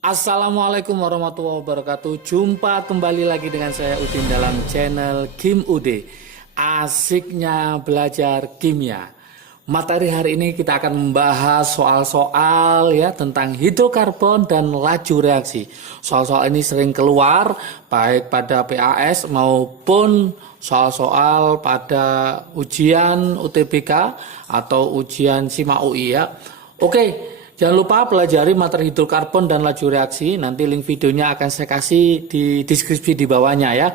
Assalamualaikum warahmatullahi wabarakatuh. Jumpa kembali lagi dengan saya Udin dalam channel Kim Ude. Asiknya belajar kimia. Materi hari ini kita akan membahas soal-soal ya tentang hidrokarbon dan laju reaksi. Soal-soal ini sering keluar baik pada PAS maupun soal-soal pada ujian UTBK atau ujian SIMA UI ya. Oke. Jangan lupa pelajari materi hidrokarbon dan laju reaksi. Nanti link videonya akan saya kasih di deskripsi di bawahnya ya.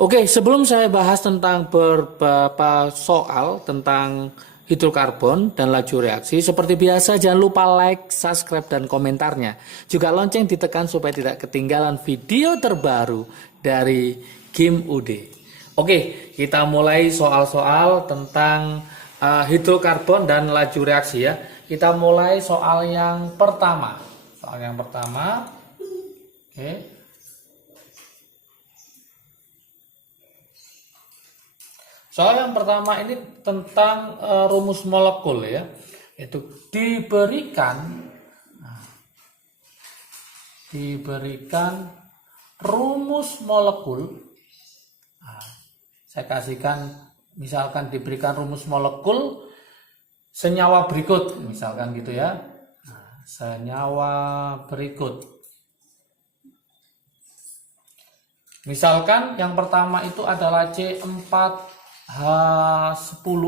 Oke, sebelum saya bahas tentang beberapa soal tentang hidrokarbon dan laju reaksi, seperti biasa jangan lupa like, subscribe, dan komentarnya. Juga lonceng ditekan supaya tidak ketinggalan video terbaru dari Kim Ude. Oke, kita mulai soal-soal tentang hidrokarbon dan laju reaksi ya. Kita mulai soal yang pertama. Soal yang pertama. Oke. Soal yang pertama ini tentang rumus molekul ya. Itu diberikan rumus molekul. Saya kasihkan misalkan diberikan rumus molekul senyawa berikut, misalkan gitu ya. Nah, senyawa berikut. Misalkan yang pertama itu adalah C4H10.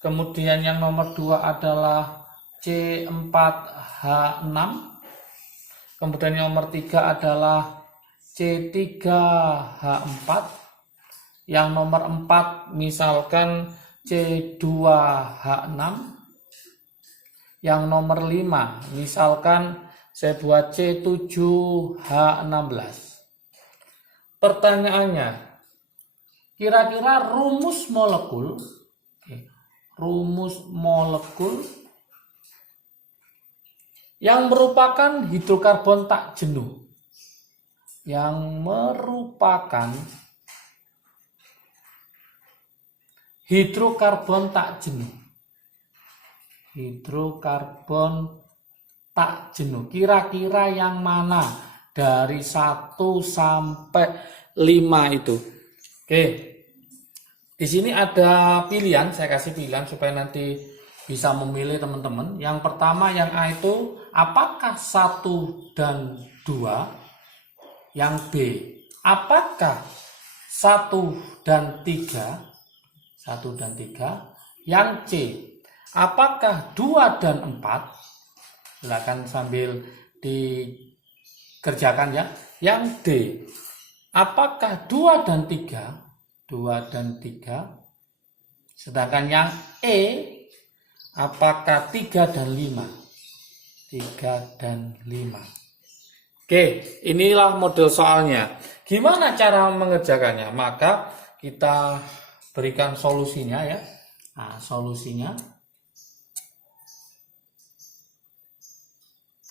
Kemudian yang nomor 2 adalah C4H6. Kemudian yang nomor 3 adalah C3H4. Yang nomor 4 misalkan C2H6. Yang nomor 5 misalkan saya buat C7H16. Pertanyaannya, kira-kira rumus molekul yang merupakan hidrokarbon tak jenuh, hidrokarbon tak jenuh. Kira-kira yang mana dari 1 sampai 5 itu? Oke. Di sini ada pilihan, saya kasih pilihan supaya nanti bisa memilih teman-teman. Yang pertama yang A itu apakah 1 dan 2? Yang B, apakah 1 dan 3? 1 dan 3. Yang C, apakah 2 dan 4? Silakan sambil dikerjakan ya. Yang D, apakah 2 dan 3? 2 dan 3. Sedangkan yang E, apakah 3 dan 5? 3 dan 5. Oke, inilah model soalnya. Gimana cara mengerjakannya? Maka kita berikan solusinya ya. Nah, solusinya.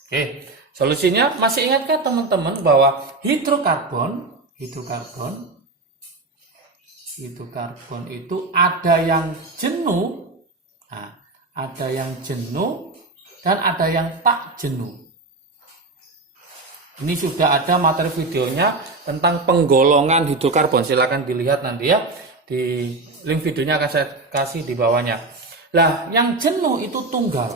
Oke, solusinya masih ingatkah teman-teman bahwa hidrokarbon itu ada yang jenuh, ada yang jenuh dan ada yang tak jenuh. Ini sudah ada materi videonya tentang penggolongan hidrokarbon. Silakan dilihat nanti ya. Di link videonya akan saya kasih di bawahnya. Lah, yang jenuh itu tunggal.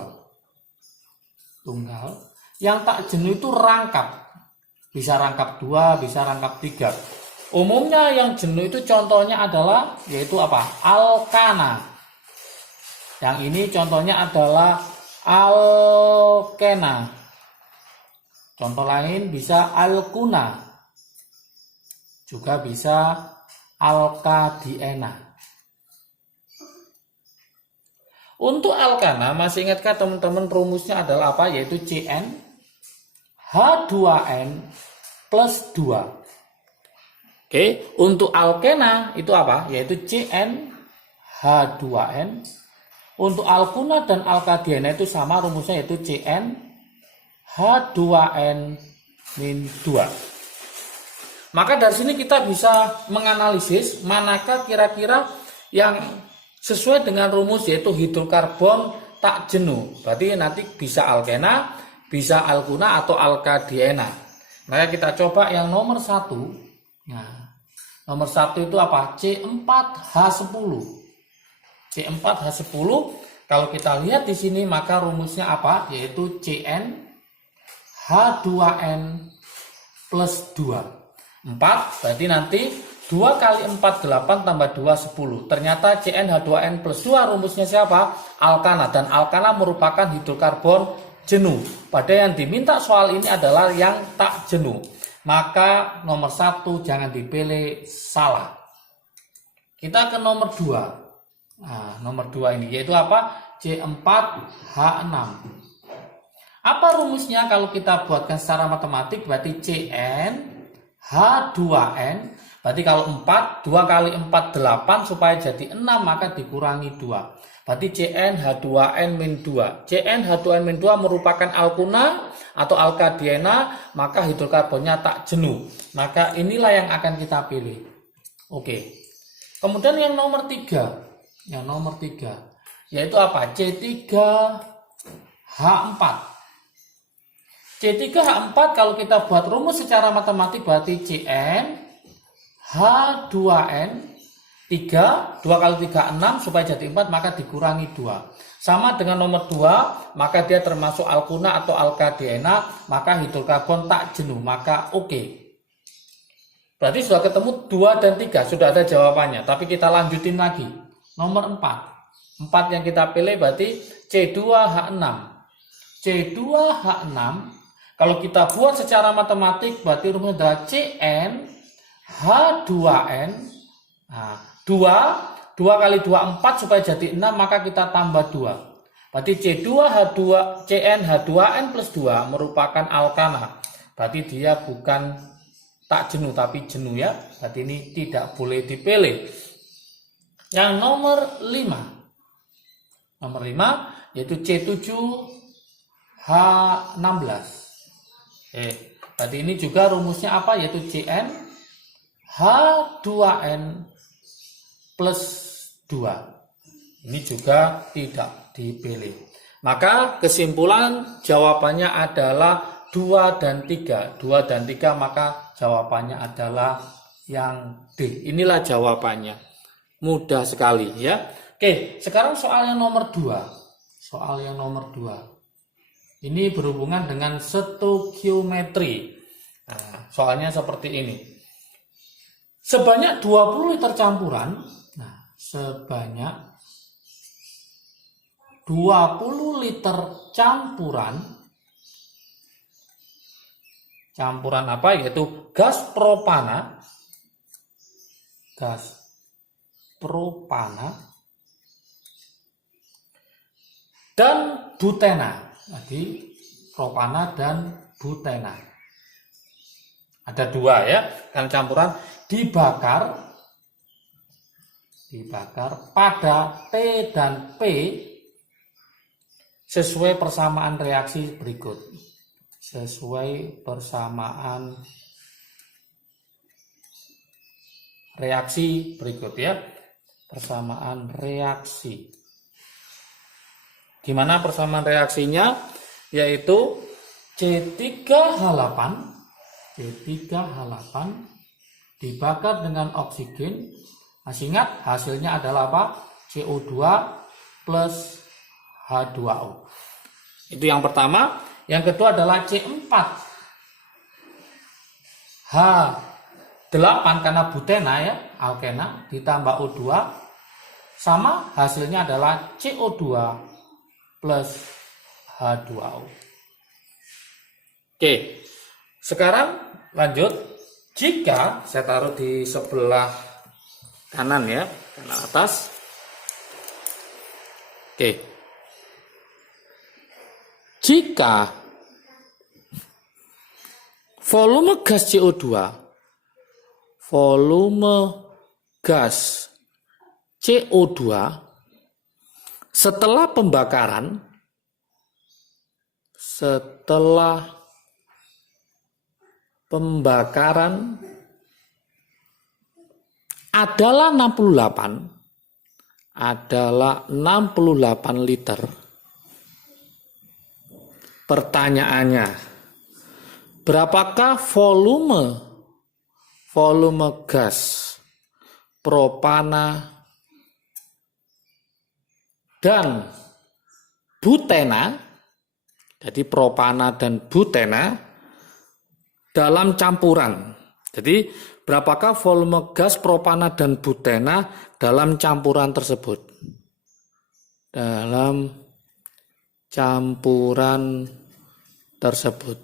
Yang tak jenuh itu rangkap. Bisa rangkap 2, bisa rangkap 3. Umumnya yang jenuh itu contohnya adalah yaitu apa? Alkana. Yang ini contohnya adalah alkena. Contoh lain bisa alkuna. Juga bisa alkadiena. Untuk alkana masih ingatkah teman-teman rumusnya adalah apa? Yaitu Cn H2n plus 2. Oke, untuk alkena itu apa? Yaitu Cn H2n. Untuk alkuna dan alkadiena itu sama rumusnya yaitu Cn H2n min 2. Maka dari sini kita bisa menganalisis manakah kira-kira yang sesuai dengan rumus yaitu hidrokarbon tak jenuh. Berarti nanti bisa alkena, bisa alkuna atau alkadiena. Maka kita coba yang nomor 1. Nah, nomor 1 itu apa? C4H10. C4H10, kalau kita lihat di sini maka rumusnya apa? Yaitu Cn H2n plus 2. 4 berarti nanti 2 kali 4 8 tambah 2 10. Ternyata CnH2n plus 2 rumusnya siapa? Alkana, dan alkana merupakan hidrokarbon jenuh. Pada yang diminta soal ini adalah yang tak jenuh. Maka nomor 1 jangan dipilih, salah. Kita ke nomor 2. Nah, nomor 2 ini yaitu apa? C4H6. Apa rumusnya kalau kita buatkan secara matematik? Berarti Cn H2n, berarti kalau 4, 2 kali 4 8 supaya jadi 6 maka dikurangi 2. Berarti Cn H2n min 2. Cn H2n min 2 merupakan alkuna atau alkadiena, maka hidrokarbonnya tak jenuh. Maka inilah yang akan kita pilih. Oke. Kemudian yang nomor 3. Yang nomor 3 yaitu apa? C3H4. C3H4 kalau kita buat rumus secara matematik berarti Cn H2n 3, 2 kali 3 6 supaya jadi 4 maka dikurangi 2. Sama dengan nomor 2, maka dia termasuk alkuna atau alkadiena, maka hidrokarbon tak jenuh, maka oke. Berarti sudah ketemu 2 dan 3, sudah ada jawabannya, tapi kita lanjutin lagi. Nomor 4. 4 yang kita pilih berarti C2H6. C2H6 kalau kita buat secara matematik berarti rumusnya adalah Cn H2n. Nah, 2 kali 2 4 supaya jadi 6 maka kita tambah 2. Berarti C2H2 Cn H2n plus 2 merupakan alkana. Berarti dia bukan tak jenuh tapi jenuh ya. Berarti ini tidak boleh dipilih. Yang nomor 5. Nomor 5 yaitu C7H16. Berarti ini juga rumusnya apa? Yaitu Cn H2n plus 2. Ini juga tidak dipilih. Maka kesimpulan jawabannya adalah 2 dan 3. 2 dan 3 maka jawabannya adalah yang D. Inilah jawabannya. Mudah sekali ya. Oke, sekarang soal yang nomor 2. Soal yang nomor 2. Ini berhubungan dengan stoikiometri. Nah, soalnya seperti ini. Sebanyak 20 liter campuran. Nah, sebanyak 20 liter campuran. Campuran apa? Yaitu gas propana. Gas propana dan butena. Jadi propana dan butena. Ada 2 ya, kan campuran dibakar pada T dan P sesuai persamaan reaksi berikut. Sesuai persamaan reaksi berikut ya. Persamaan reaksi. Gimana persamaan reaksinya? Yaitu C3H8 dibakar dengan oksigen. Masih ingat hasilnya adalah apa? CO2 plus H2O. Itu yang pertama. Yang kedua adalah C4H8 karena butena ya, alkena ditambah O2 sama hasilnya adalah CO2 plus H2O. Oke, sekarang lanjut. Jika saya taruh di sebelah kanan ya, kanan atas. Oke. Jika volume gas CO2, setelah pembakaran adalah 68 liter. Pertanyaannya, berapakah volume gas propana dan butena, jadi propana dan butena dalam campuran. Jadi berapakah volume gas propana dan butena dalam campuran tersebut? Dalam campuran tersebut.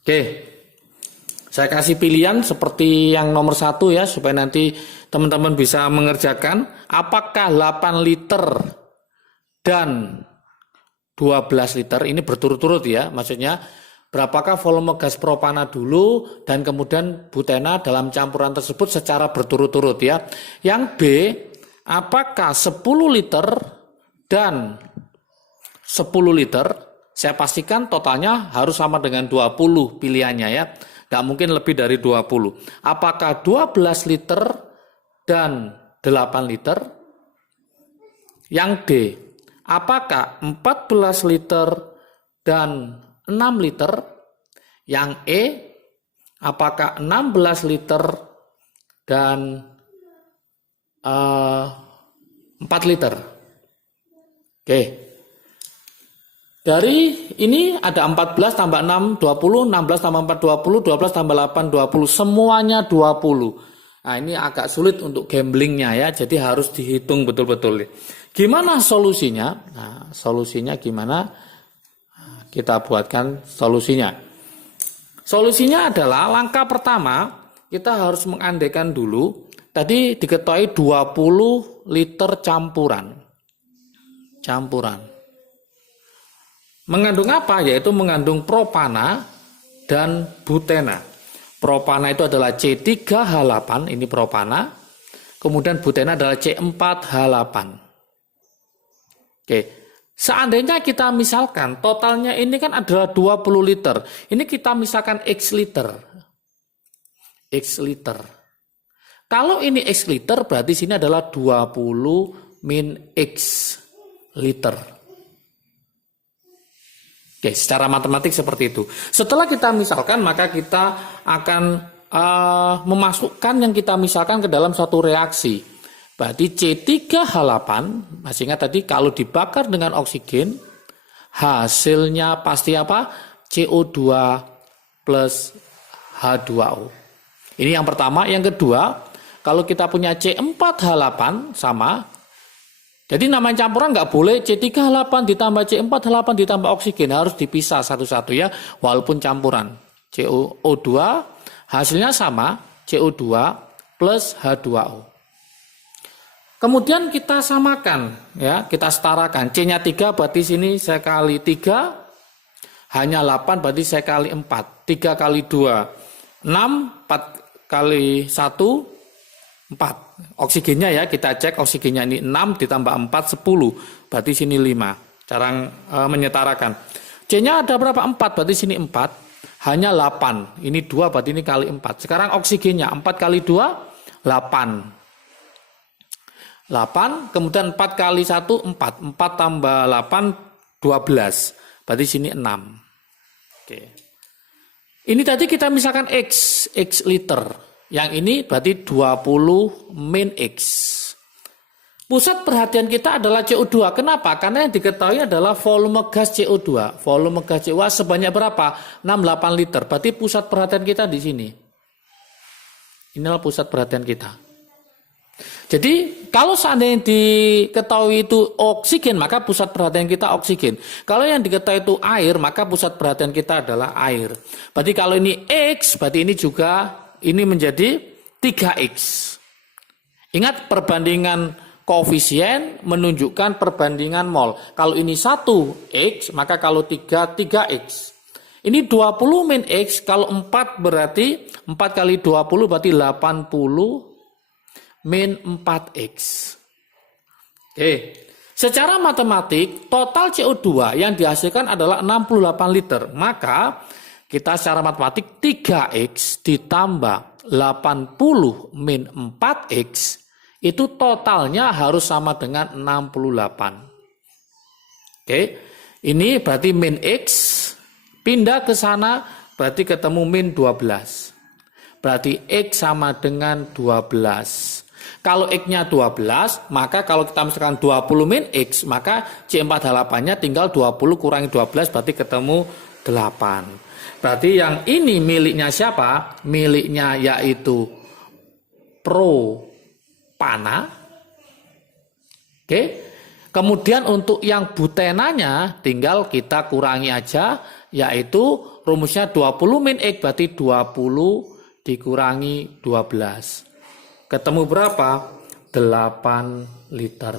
Oke, saya kasih pilihan seperti yang nomor 1 ya, supaya nanti teman-teman bisa mengerjakan. Apakah 8 liter dan 12 liter, ini berturut-turut ya, maksudnya berapakah volume gas propana dulu dan kemudian butena dalam campuran tersebut secara berturut-turut ya. Yang B, apakah 10 liter dan 10 liter? Saya pastikan totalnya harus sama dengan 20 pilihannya ya. Nggak mungkin lebih dari 20. Apakah 12 liter dan 8 liter? Yang D, apakah 14 liter dan 6 liter? Yang E, apakah 16 liter dan 4 liter? Oke. Dari ini ada 14 tambah 6, 20, 16 tambah 4, 20, 12 tambah 8, 20. Semuanya 20. Nah, ini agak sulit untuk gamblingnya ya, jadi harus dihitung betul-betul. Gimana solusinya? Nah, solusinya gimana? Nah, kita buatkan solusinya. Solusinya adalah langkah pertama, kita harus mengandaikan dulu, tadi diketahui 20 liter campuran. Mengandung apa? Yaitu mengandung propana dan butena. Propana itu adalah C3H8, ini propana. Kemudian butena adalah C4H8. Oke, seandainya kita misalkan totalnya ini kan adalah 20 liter. Ini kita misalkan X liter. Kalau ini X liter berarti sini adalah 20 min X liter. Oke, secara matematik seperti itu. Setelah kita misalkan, maka kita akan memasukkan yang kita misalkan ke dalam suatu reaksi. Berarti C3H8, masih ingat tadi kalau dibakar dengan oksigen, hasilnya pasti apa? CO2 plus H2O. Ini yang pertama. Yang kedua, kalau kita punya C4H8 sama. Jadi namanya campuran nggak boleh C3H8 ditambah C4H8 ditambah oksigen, harus dipisah satu-satu ya, walaupun campuran. CO2 hasilnya sama, CO2 plus H2O. Kemudian kita samakan ya, kita setarakan. C-nya 3 berarti sini saya kali 3, hanya 8 berarti saya kali 4. 3 kali 2, 6, 4 kali 1, 4. Oksigennya ya, kita cek oksigennya ini 6 ditambah 4, 10. Berarti sini 5. Cara menyetarakan. C-nya ada berapa? 4. Berarti sini 4. Hanya 8. Ini 2 berarti ini kali 4. Sekarang oksigennya 4 kali 2, 8. 8. Kemudian 4 kali 1, 4. 4 tambah 8, 12. Berarti sini 6. Oke. Ini tadi kita misalkan X liter. Yang ini berarti 20 min X. Pusat perhatian kita adalah CO2. Kenapa? Karena yang diketahui adalah volume gas CO2. Volume gas CO2 sebanyak berapa? 68 liter. Berarti pusat perhatian kita di sini. Inilah pusat perhatian kita. Jadi kalau seandainya diketahui itu oksigen, maka pusat perhatian kita oksigen. Kalau yang diketahui itu air, maka pusat perhatian kita adalah air. Berarti kalau ini X, berarti ini juga ini menjadi 3X. Ingat, perbandingan koefisien menunjukkan perbandingan mol. Kalau ini 1X, maka kalau 3X. Ini 20 min X, kalau 4 berarti 4 kali 20 berarti 80 min 4X. Oke. Secara matematik, total CO2 yang dihasilkan adalah 68 liter. Maka kita secara matematik 3X ditambah 80 min 4X itu totalnya harus sama dengan 68. Oke, ini berarti min X, pindah ke sana berarti ketemu min 12. Berarti X sama dengan 12. Kalau X-nya 12, maka kalau kita misalkan 20 min X, maka C48-nya tinggal 20 kurangi 12, berarti ketemu 8. Berarti yang ini miliknya siapa? Miliknya yaitu propana. Oke. Kemudian untuk yang butenanya tinggal kita kurangi aja, yaitu rumusnya 20 min X, berarti 20 dikurangi 12. Ketemu berapa? 8 liter.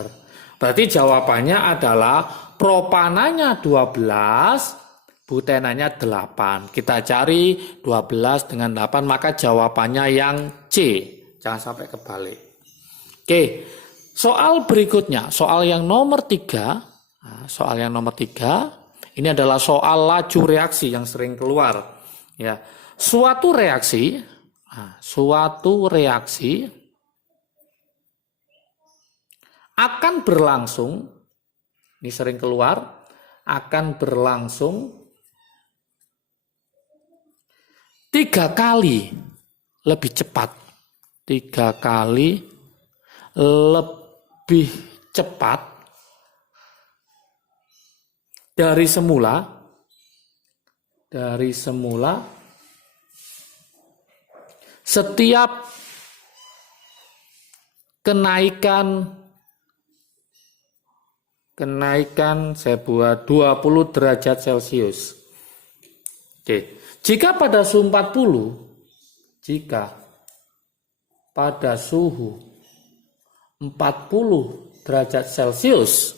Berarti jawabannya adalah propananya 12, butenanya 8. Kita cari 12 dengan 8, maka jawabannya yang C. Jangan sampai kebalik. Oke, soal berikutnya, soal yang nomor 3. Nah, soal yang nomor 3, ini adalah soal laju reaksi yang sering keluar. Ya, suatu reaksi akan berlangsung, ini sering keluar, akan berlangsung 3 kali lebih cepat. 3 kali lebih cepat dari semula setiap kenaikan saya buat 20 derajat Celcius. Oke. Jika pada suhu 40 derajat Celcius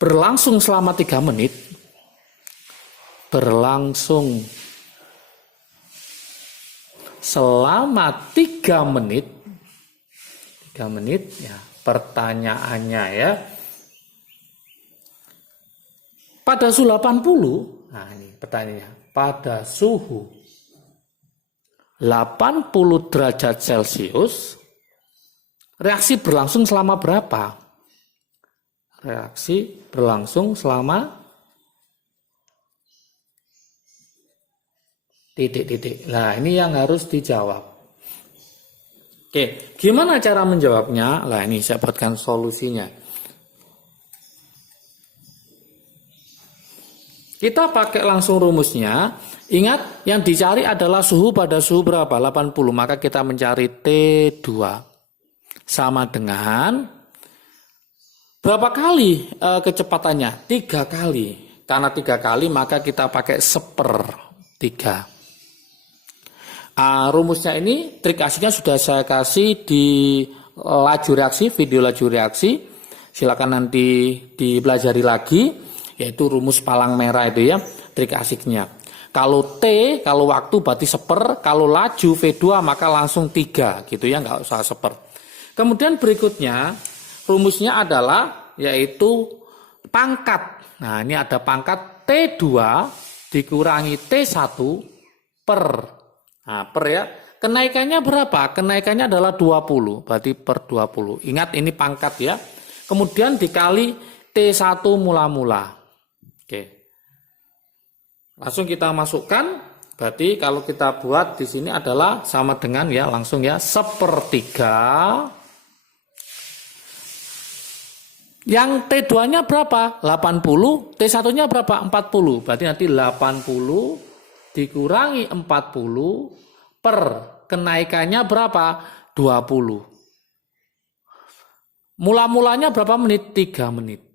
berlangsung selama 3 menit, ya, pertanyaannya ya. Pada suhu 80, nah ini pertanyaannya, pada suhu 80 derajat Celcius reaksi berlangsung selama berapa? Reaksi berlangsung selama titik-titik. Nah, ini yang harus dijawab. Oke, gimana cara menjawabnya? Nah, ini saya buatkan solusinya. Kita pakai langsung rumusnya. Ingat, yang dicari adalah suhu pada suhu berapa? 80. Maka kita mencari T2. Sama dengan berapa kali kecepatannya? 3 kali. Karena 3 kali, maka kita pakai 1/3. Rumusnya ini, trik asiknya sudah saya kasih di laju reaksi, video laju reaksi. Silakan nanti dipelajari lagi, yaitu rumus palang merah itu ya, trik asiknya. Kalau T, kalau waktu berarti 1/, kalau laju V2 maka langsung 3 gitu ya, nggak usah 1/. Kemudian berikutnya rumusnya adalah yaitu pangkat. Nah, ini ada pangkat T2 dikurangi T1 per. Nah, per ya. Kenaikannya berapa? Kenaikannya adalah 20, berarti per 20. Ingat ini pangkat ya. Kemudian dikali T1 mula-mula. Oke. Langsung kita masukkan. Berarti kalau kita buat di sini adalah sama dengan ya, langsung ya 1/3. Yang T2-nya berapa? 80. T1-nya berapa? 40. Berarti nanti 80 dikurangi 40 per kenaikannya berapa? 20. Mula-mulanya berapa menit? 3 menit.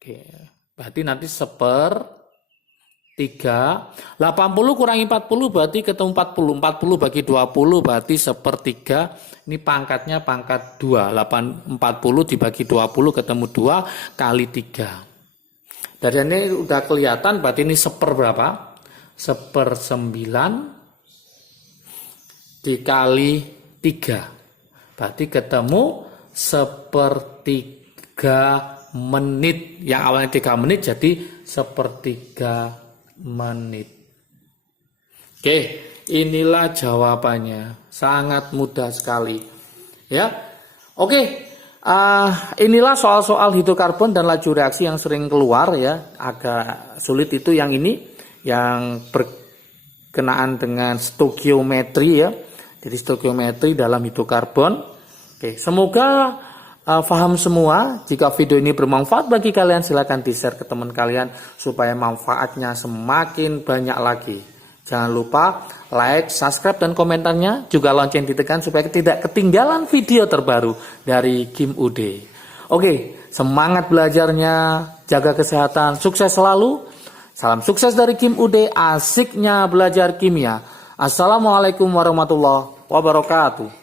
Oke. Berarti nanti 1/3. 80 kurangi 40 berarti ketemu 40. 40 bagi 20 berarti 1/3. Ini pangkatnya pangkat 2. 40 dibagi 20 ketemu 2 kali 3. Dari ini udah kelihatan berarti ini 1/, berapa? 1/9 dikali 3. Berarti ketemu 1/3 menit. Yang awalnya 3 menit jadi 1/3 menit. Oke, inilah jawabannya. Sangat mudah sekali. Ya. Oke, Inilah soal-soal hidrokarbon dan laju reaksi yang sering keluar ya, agak sulit itu yang ini, yang berkenaan dengan stoikiometri ya. Jadi stoikiometri dalam hidrokarbon. Oke, semoga paham semua. Jika video ini bermanfaat bagi kalian, silahkan di-share ke teman kalian supaya manfaatnya semakin banyak lagi. Jangan lupa like, subscribe, dan komentarnya. Juga lonceng ditekan supaya tidak ketinggalan video terbaru dari Kim Ude. Oke, semangat belajarnya, jaga kesehatan, sukses selalu. Salam sukses dari Kim Ude, asiknya belajar kimia. Assalamualaikum warahmatullahi wabarakatuh.